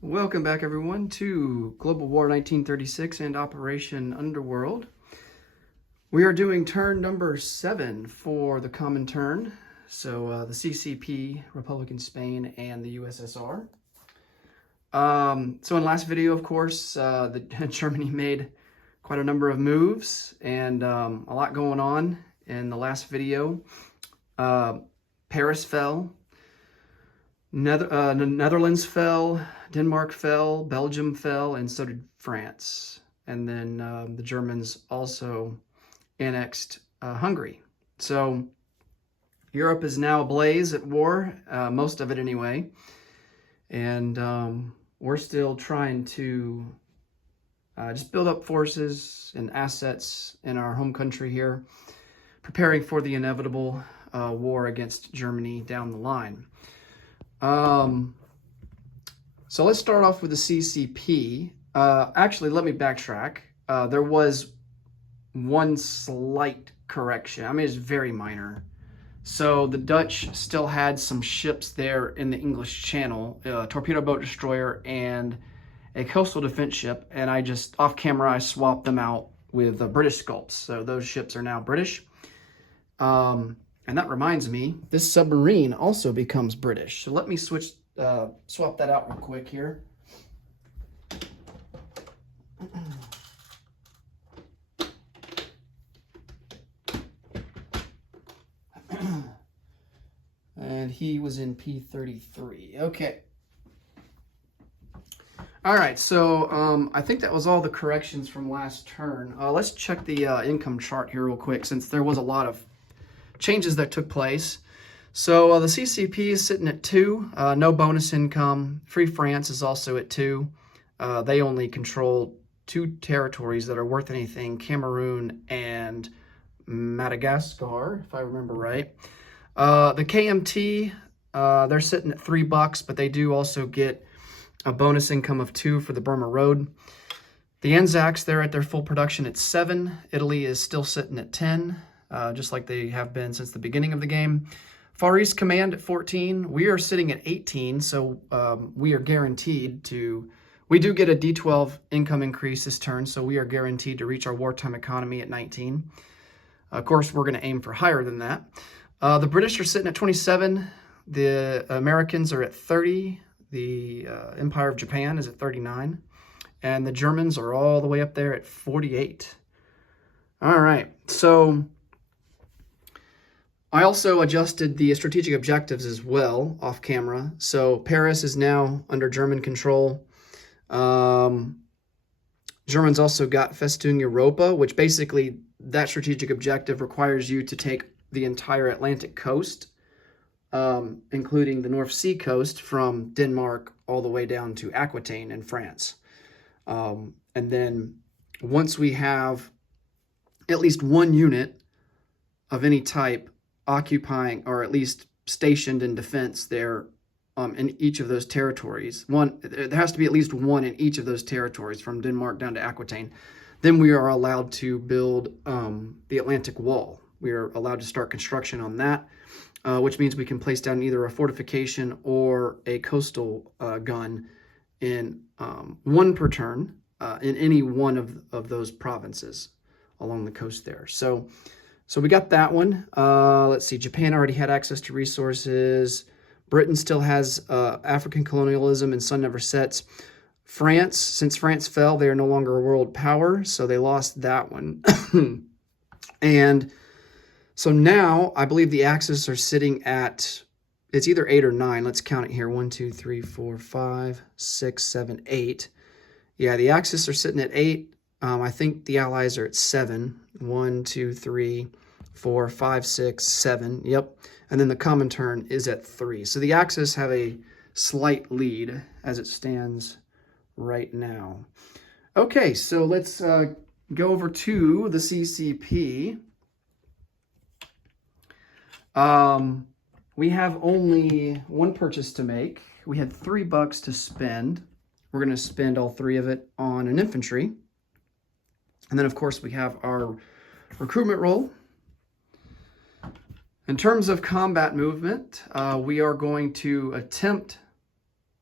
Welcome back, everyone, to Global War 1936 and Operation Underworld. We are doing turn number 7 for the Common Turn. So the CCP, Republican Spain, and the USSR. So in last video, of course, Germany made quite a number of moves and a lot going on in the last video. Paris fell. The Netherlands fell, Denmark fell, Belgium fell, and so did France. And then the Germans also annexed Hungary. So Europe is now ablaze at war, most of it anyway. And we're still trying to just build up forces and assets in our home country here, preparing for the inevitable war against Germany down the line. So let's start off with the CCP. Actually, let me backtrack. There was one slight correction. I mean, it's very minor. So the Dutch still had some ships there in the English Channel, a torpedo boat destroyer and a coastal defense ship. And I just, off camera, I swapped them out with British sculpts. So those ships are now British. And that reminds me, this submarine also becomes British. So let me swap that out real quick here. And he was in P-33. Okay. All right, so I think that was all the corrections from last turn. Let's check the income chart here real quick, since there was a lot of changes that took place. So the CCP is sitting at 2, no bonus income. Free France is also at 2. They only control 2 territories that are worth anything, Cameroon and Madagascar, if I remember right. The KMT, they're sitting at $3, but they do also get a bonus income of 2 for the Burma Road. The Anzacs, they're at their full production at 7. Italy is still sitting at 10. Just like they have been since the beginning of the game. Far East Command at 14. We are sitting at 18, so we are guaranteed to... We do get a D12 income increase this turn, so we are guaranteed to reach our wartime economy at 19. Of course, we're going to aim for higher than that. The British are sitting at 27. The Americans are at 30. The Empire of Japan is at 39. And the Germans are all the way up there at 48. All right, so... I also adjusted the strategic objectives as well off camera. So Paris is now under German control. Germans also got Festung Europa, which basically that strategic objective requires you to take the entire Atlantic coast, including the North Sea coast from Denmark all the way down to Aquitaine in France. And then once we have at least one unit of any type occupying or at least stationed in defense there in each of those territories. There has to be at least one in each of those territories from Denmark down to Aquitaine. Then we are allowed to build the Atlantic Wall. We are allowed to start construction on that, which means we can place down either a fortification or a coastal gun in 1 per turn in any one of those provinces along the coast there. So we got that one. Let's see, Japan already had access to resources. Britain still has African colonialism and sun never sets. France, since France fell, they are no longer a world power, so they lost that one. And so now I believe the Axis are sitting at, it's either 8 or 9. Let's count it here. 1, 2, 3, 4, 5, 6, 7, 8. Yeah, the Axis are sitting at 8. I think the Allies are at 7. 1, 2, 3, 4, 5, 6, 7. Yep. And then the Common Turn is at 3. So the Axis have a slight lead as it stands right now. Okay, so let's go over to the CCP. We have only one purchase to make. We had $3 to spend. We're going to spend all 3 of it on an infantry. And then, of course, we have our recruitment roll. In terms of combat movement, we are going to attempt,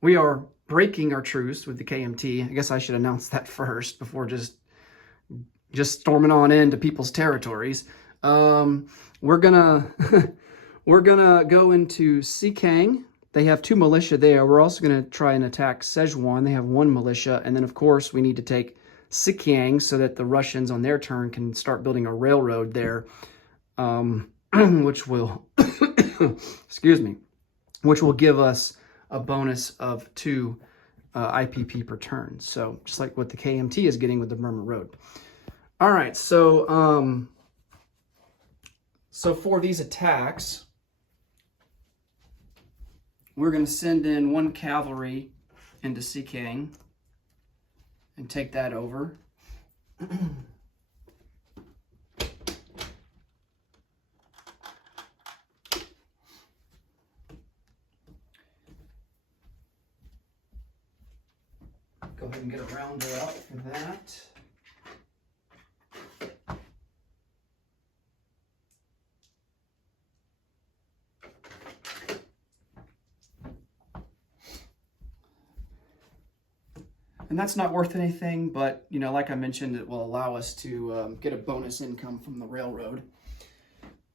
we are breaking our truce with the KMT. I guess I should announce that first before just storming on into people's territories. We're gonna we're gonna go into Sikang. They have 2 militia there. We're also gonna try and attack Szechuan. They have 1 militia, and then of course we need to take Sikang so that the Russians on their turn can start building a railroad there, which will excuse me, which will give us a bonus of 2 IPP per turn. So just like what the KMT is getting with the Burma Road. All right, so for these attacks, we're going to send in 1 cavalry into Sikang and take that over. Go ahead and get a rounder out for that. And that's not worth anything, but, you know, like I mentioned, it will allow us to get a bonus income from the railroad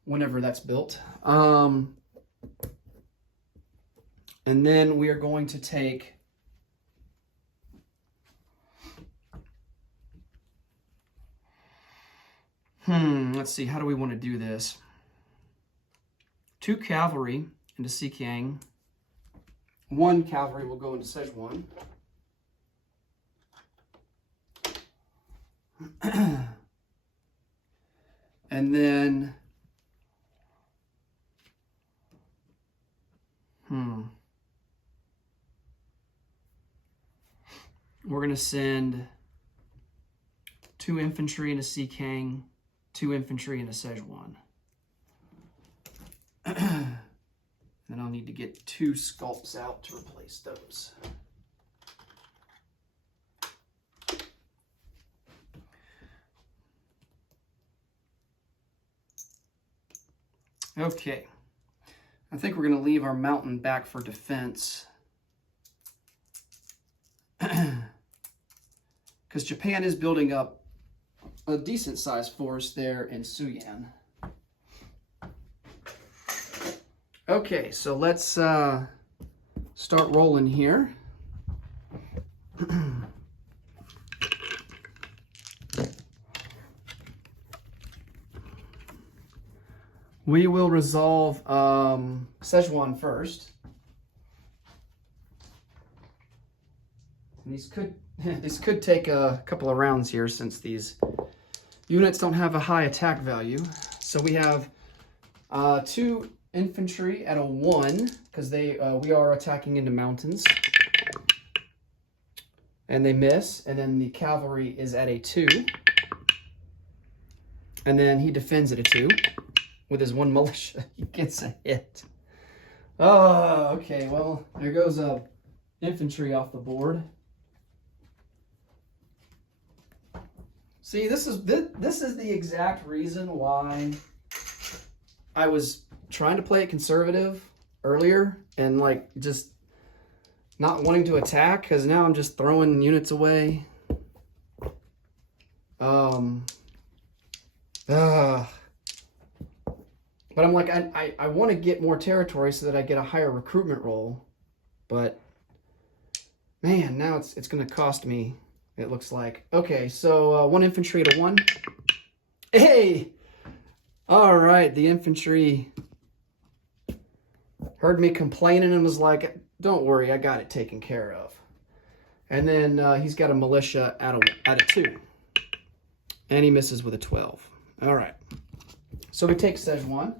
whenever that's built. And then we are going to take let's see, how do we want to do this? 2 cavalry into Sikang. 1 cavalry will go into Szechuan. And then we're going to send 2 infantry into Sikang, 2 infantry into Szechuan. Then I'll need to get 2 sculpts out to replace those. Okay, I think we're going to leave our mountain back for defense. Because Japan is building up a decent sized force there in Suyan. Okay, so let's start rolling here. We will resolve Szechuan first. And this could take a couple of rounds here since these units don't have a high attack value. So we have 2 infantry at a 1 because we are attacking into mountains, and they miss. And then the cavalry is at a 2, and then he defends at a 2. With his 1 militia, he gets a hit. Oh, okay. Well, there goes infantry off the board. See, this is the exact reason why I was trying to play it conservative earlier and like just not wanting to attack, because now I'm just throwing units away. But I'm like, I want to get more territory so that I get a higher recruitment roll. But, man, now it's going to cost me, it looks like. Okay, so 1 infantry to 1. Hey! All right, the infantry heard me complaining and was like, don't worry, I got it taken care of. And then he's got a militia at a 2. And he misses with a 12. All right. So we take Szechuan.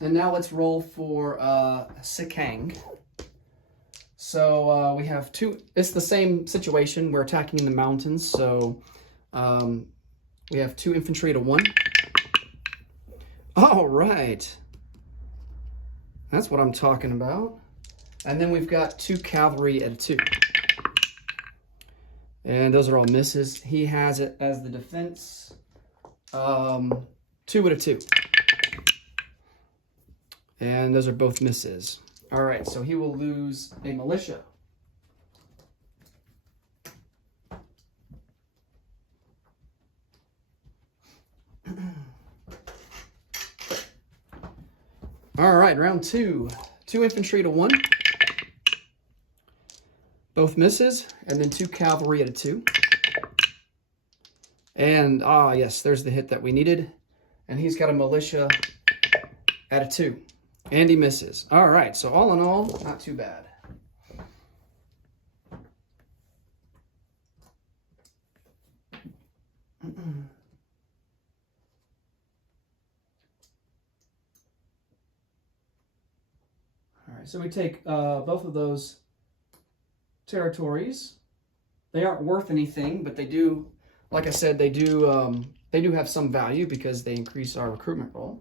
And now let's roll for Sikang. So we have 2. It's the same situation. We're attacking in the mountains. So we have 2 infantry to 1. All right. That's what I'm talking about. And then we've got 2 cavalry at a 2. And those are all misses. He has it as the defense. 2 with a 2. And those are both misses. All right, so he will lose a militia. All right, round 2. 2 infantry to 1. Both misses, and then 2 cavalry at a 2. And, yes, there's the hit that we needed. And he's got a militia at a 2. And he misses. All right, so all in all, not too bad. All right, so we take both of those territories. They aren't worth anything, but they do, like I said, they do have some value because they increase our recruitment roll.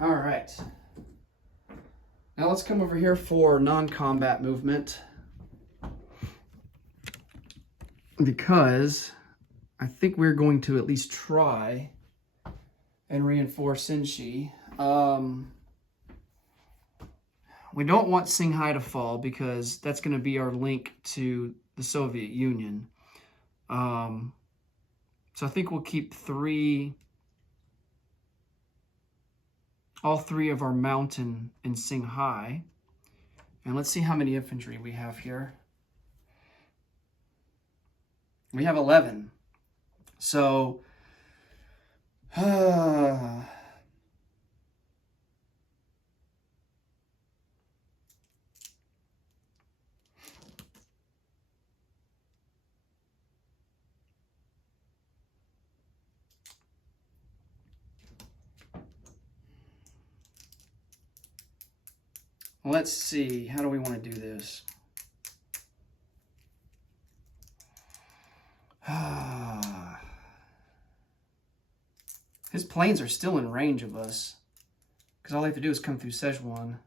All right. Now let's come over here for non-combat movement, because I think we're going to at least try and reinforce Sinshi. We don't want Singhai to fall because that's going to be our link to the Soviet Union. So I think we'll keep all three of our mountain in Singhai. And let's see how many infantry we have here. We have 11. So, let's see, how do we want to do this? His planes are still in range of us, because all they have to do is come through Szechuan.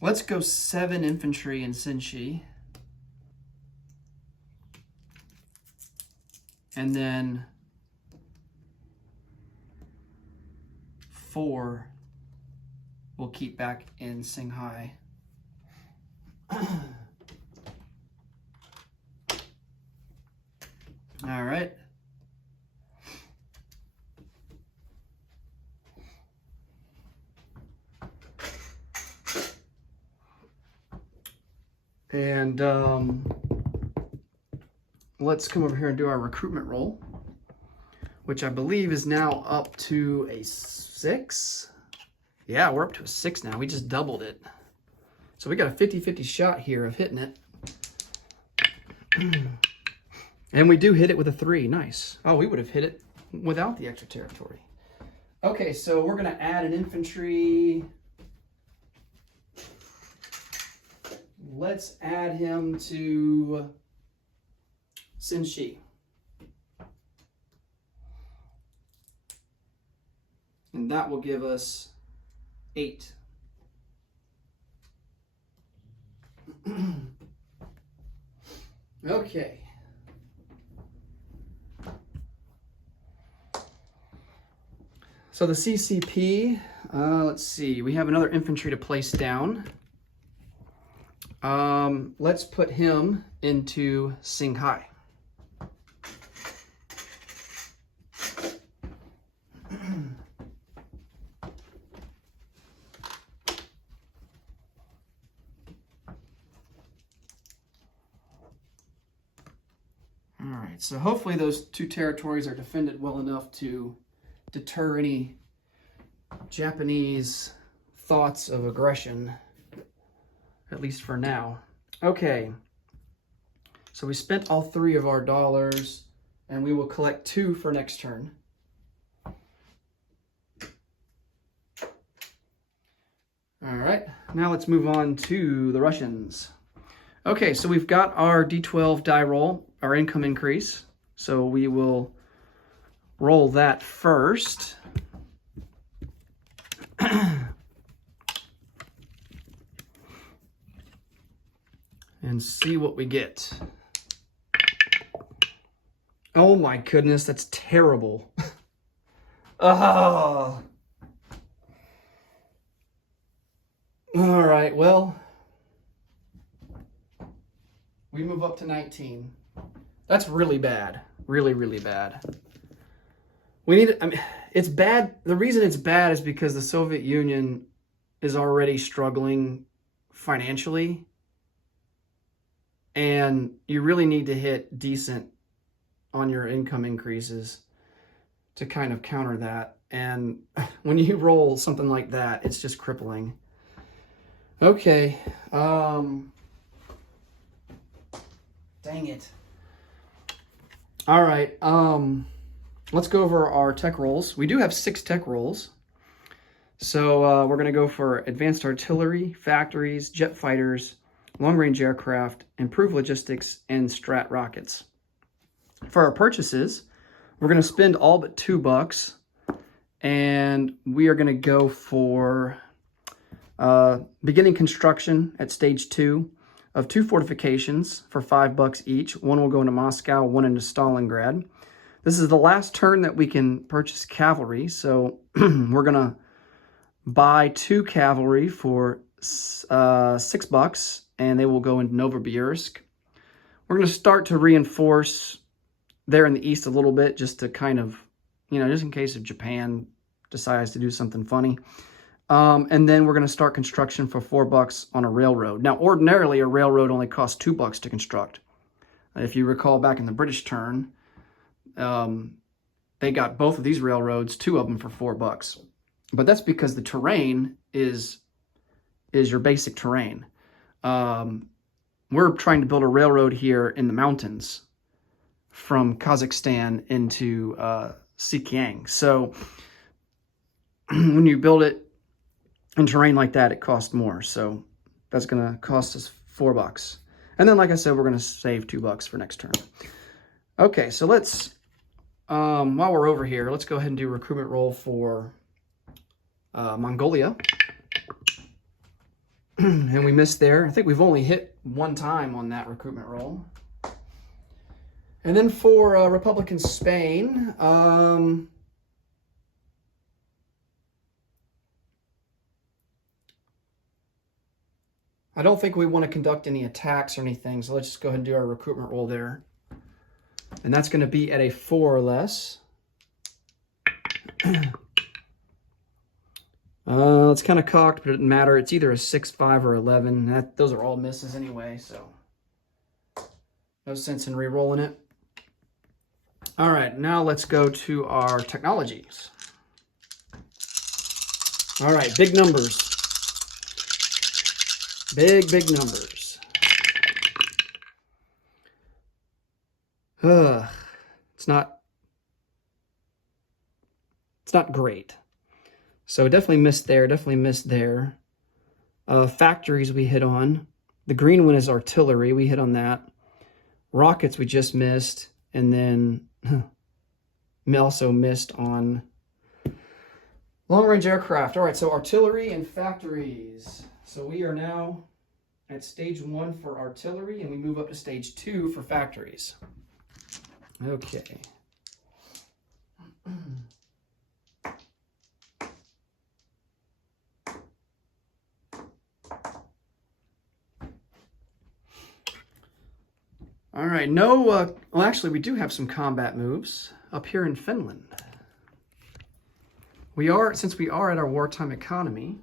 Let's go 7 infantry in Sinshi. And then 4 we'll keep back in Singhai. All right. And let's come over here and do our recruitment roll, which I believe is now up to a 6. Yeah, we're up to a 6 now. We just doubled it. So we got a 50-50 shot here of hitting it. And we do hit it with a 3. Nice. Oh, we would have hit it without the extra territory. Okay, so we're going to add an infantry. Let's add him to Sinshi. And that will give us 8. Okay. So the CCP, let's see, we have another infantry to place down. Let's put him into Singhai. All right, so hopefully those 2 territories are defended well enough to deter any Japanese thoughts of aggression, at least for now. Okay, so we spent all 3 of our dollars, and we will collect 2 for next turn. right, now let's move on to the Russians. Okay, so we've got our D12 die roll, our income increase. So we will roll that first. And see what we get. Oh my goodness, that's terrible. Oh. All right, well, we move up to 19. That's really bad. Really, really bad. We need, I mean, it's bad. The reason it's bad is because the Soviet Union is already struggling financially. And you really need to hit decent on your income increases to kind of counter that. And when you roll something like that, it's just crippling. Okay. Dang it. All right. Let's go over our tech rolls. We do have 6 tech rolls. So we're going to go for advanced artillery, factories, jet fighters, long-range aircraft, improved logistics, and strat rockets. For our purchases, we're going to spend all but $2, and we are going to go for beginning construction at stage 2 of 2 fortifications for $5 each. One will go into Moscow, one into Stalingrad. This is the last turn that we can purchase cavalry, so we're going to buy 2 cavalry for $6, and they will go into Novosibirsk. We're going to start to reinforce there in the east a little bit, just to kind of, just in case if Japan decides to do something funny. And then we're going to start construction for $4 on a railroad. Now, ordinarily, a railroad only costs $2 to construct. If you recall back in the British turn, they got both of these railroads, 2 of them for $4. But that's because the terrain is your basic terrain. We're trying to build a railroad here in the mountains from Kazakhstan into Xinjiang. So when you build it in terrain like that, it costs more. So that's going to cost us $4. And then, like I said, we're going to save $2 for next turn. Okay, so let's, while we're over here, let's go ahead and do recruitment roll for Mongolia. And we missed there. I think we've only hit 1 time on that recruitment roll. And then for Republican Spain, I don't think we want to conduct any attacks or anything, so let's just go ahead and do our recruitment roll there. And that's going to be at a 4 or less. It's kind of cocked, but it doesn't matter. It's either a 6, 5, or 11. Those are all misses anyway, so no sense in re-rolling it. All right, now let's go to our technologies. All right, big numbers. Big numbers. It's not great. So definitely missed there, Factories we hit on. The green one is artillery. We hit on that. Rockets we just missed. And then also missed on long-range aircraft. All right, so artillery and factories. So we are now at stage 1 for artillery, and we move up to stage 2 for factories. Okay. All right, well, actually, we do have some combat moves up here in Finland. Since we are at our wartime economy,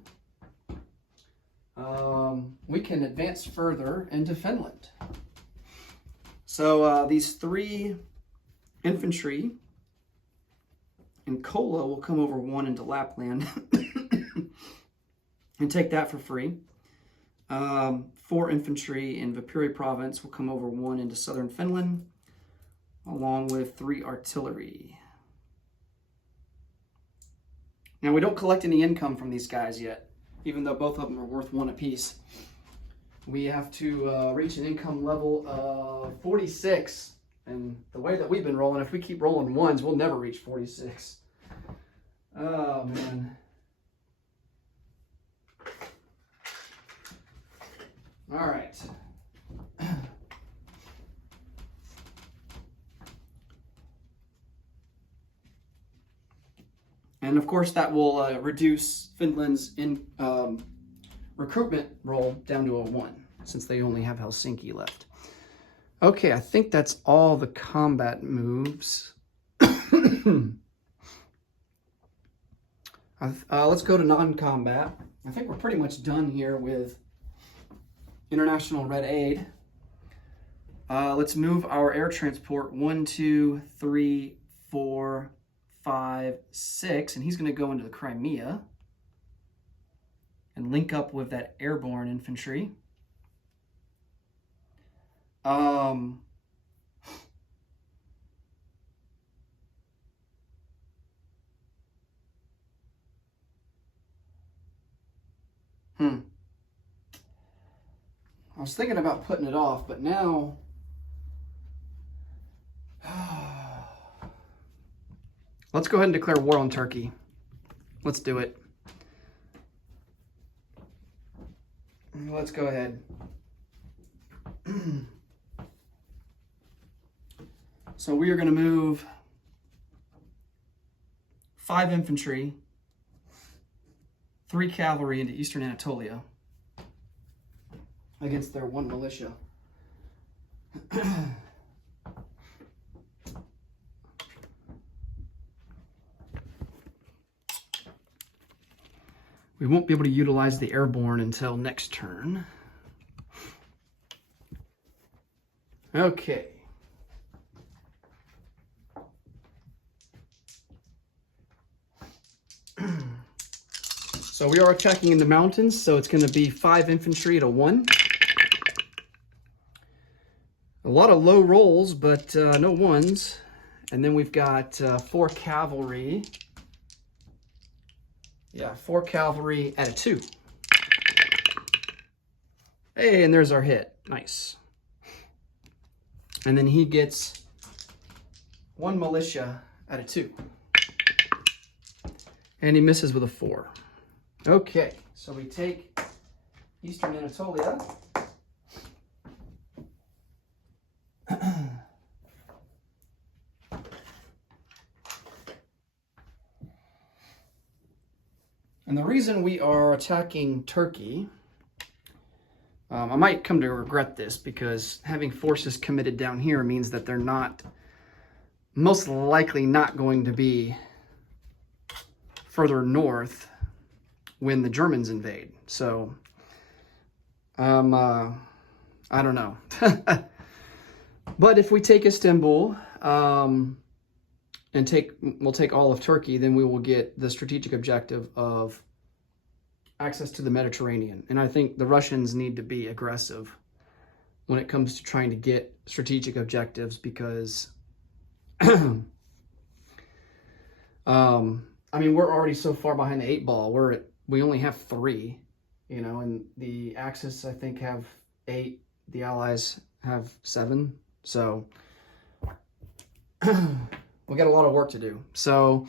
we can advance further into Finland. So these 3 infantry and Kola will come over 1 into Lapland and take that for free. 4 infantry in Vapuri province will come over 1 into southern Finland, along with 3 artillery. Now, we don't collect any income from these guys yet. even though both of them are worth 1 apiece. We have to reach an income level of 46. And the way that we've been rolling, if we keep rolling ones, we'll never reach 46. Oh, man. All right. And of course, that will reduce Finland's recruitment roll down to a 1, since they only have Helsinki left. Okay, I think that's all the combat moves. Let's go to non-combat. I think we're pretty much done here with International Red Aid. Let's move our air transport 1, 2, 3, 4, 5, 6, and he's going to go into the Crimea and link up with that airborne infantry. I was thinking about putting it off, but now let's go ahead and declare war on Turkey. Let's do it. Let's go ahead. So we are going to move 5 infantry, 3 cavalry into eastern Anatolia against their 1 militia. We won't be able to utilize the airborne until next turn. Okay. So we are attacking in the mountains, so it's going to be 5 infantry to 1. A lot of low rolls, but no ones. And then we've got 4 cavalry. Yeah, 4 cavalry at a 2. Hey, and there's our hit. Nice. And then he gets 1 militia at a 2. And he misses with a 4. Okay, so we take eastern Anatolia. And the reason we are attacking Turkey, I might come to regret this, because having forces committed down here means that they're not, most likely not going to be further north when the Germans invade. So, I don't know. But if we take Istanbul, and we'll take all of Turkey, then we will get the strategic objective of access to the Mediterranean. And I think the Russians need to be aggressive when it comes to trying to get strategic objectives, because I mean, we're already so far behind the 8 ball. We only have 3, you know, and the Axis, I think, have 8. The Allies have 7. So we got a lot of work to do. So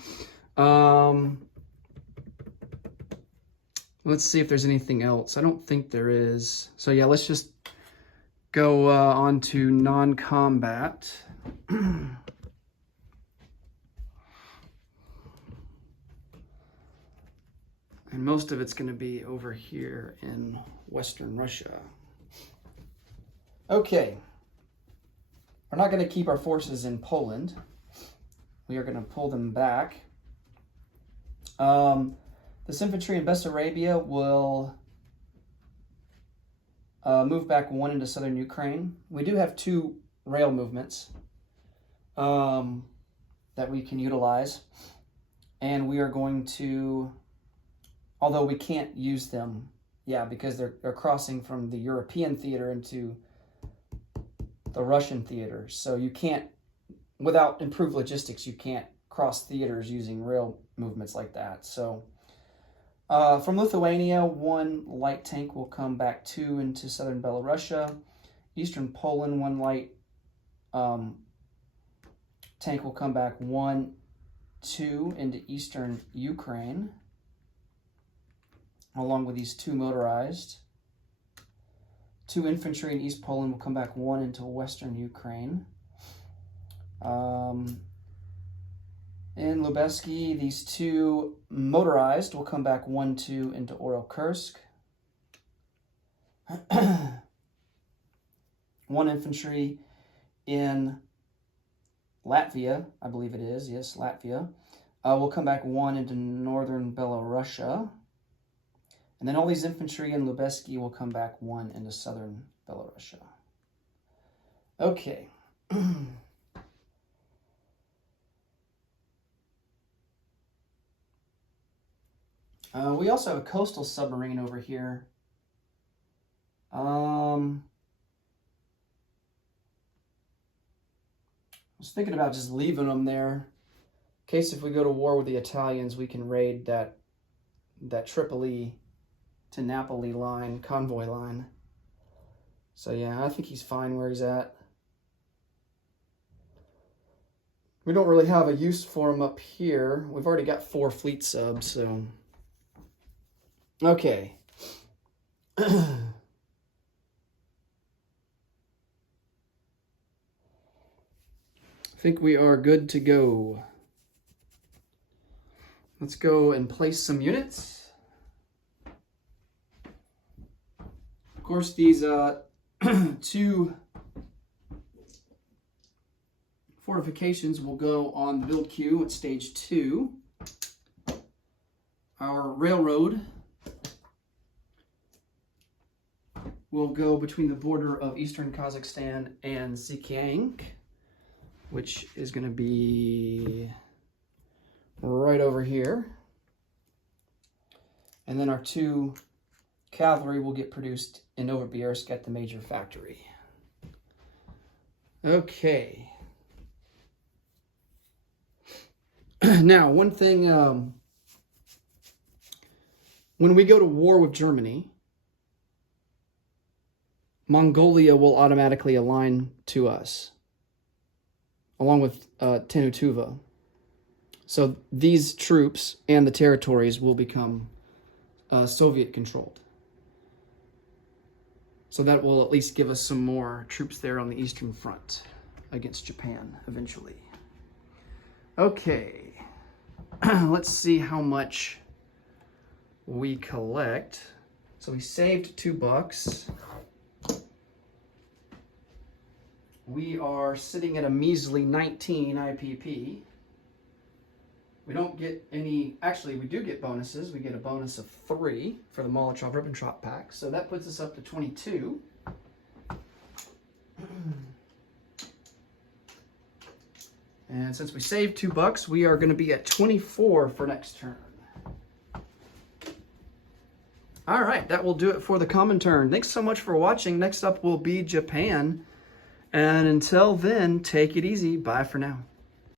let's see if there's anything else. I don't think there is. So yeah, let's just go on to non-combat. And most of it's going to be over here in Western Russia. Okay. We're not going to keep our forces in Poland. We are going to pull them back. This infantry in Bessarabia will move back 1 into southern Ukraine. We do have 2 rail movements that we can utilize. And we are going to, although we can't use them, yeah, because they're crossing from the European theater into the Russian theater. So you can't, without improved logistics, you can't cross theaters using rail movements like that. So From Lithuania, 1 light tank will come back 2 into southern Belarusia. Eastern Poland, 1 light tank will come back 1, 2 into eastern Ukraine, along with these 2 motorized. 2 infantry in East Poland will come back 1 into western Ukraine. In Lubeski, these 2 motorized will come back 1, 2 into Orel-Kursk. 1 infantry in Latvia, I believe it is, yes, Latvia, will come back 1 into northern Belarusia. And then all these infantry in Lubeski will come back 1 into southern Belarusia. Okay. We also have a coastal submarine over here. I was thinking about just leaving them there. In case if we go to war with the Italians, we can raid that Tripoli to Napoli line, convoy line. So yeah, I think he's fine where he's at. We don't really have a use for him up here. We've already got 4 fleet subs, so... Okay. I think we are good to go. Let's go and place some units. Of course, these 2 fortifications will go on the build queue at stage 2. Our railroad will go between the border of eastern Kazakhstan and Xinjiang, which is going to be right over here. And then our 2 cavalry will get produced in Novosibirsk at the major factory. Okay. Now, one thing, when we go to war with Germany, Mongolia will automatically align to us, along with Tenutuva. So these troops and the territories will become Soviet-controlled. So that will at least give us some more troops there on the Eastern Front against Japan eventually. Okay, let's see how much we collect. So we saved $2. We are sitting at a measly 19 IPP. We don't get any, actually we do get bonuses. We get a bonus of 3 for the Molotov-Ribbentrop pack. So that puts us up to 22. And since we saved $2, we are going to be at 24 for next turn. All right, that will do it for the common turn. Thanks so much for watching. Next up will be Japan. And until then, take it easy. Bye for now.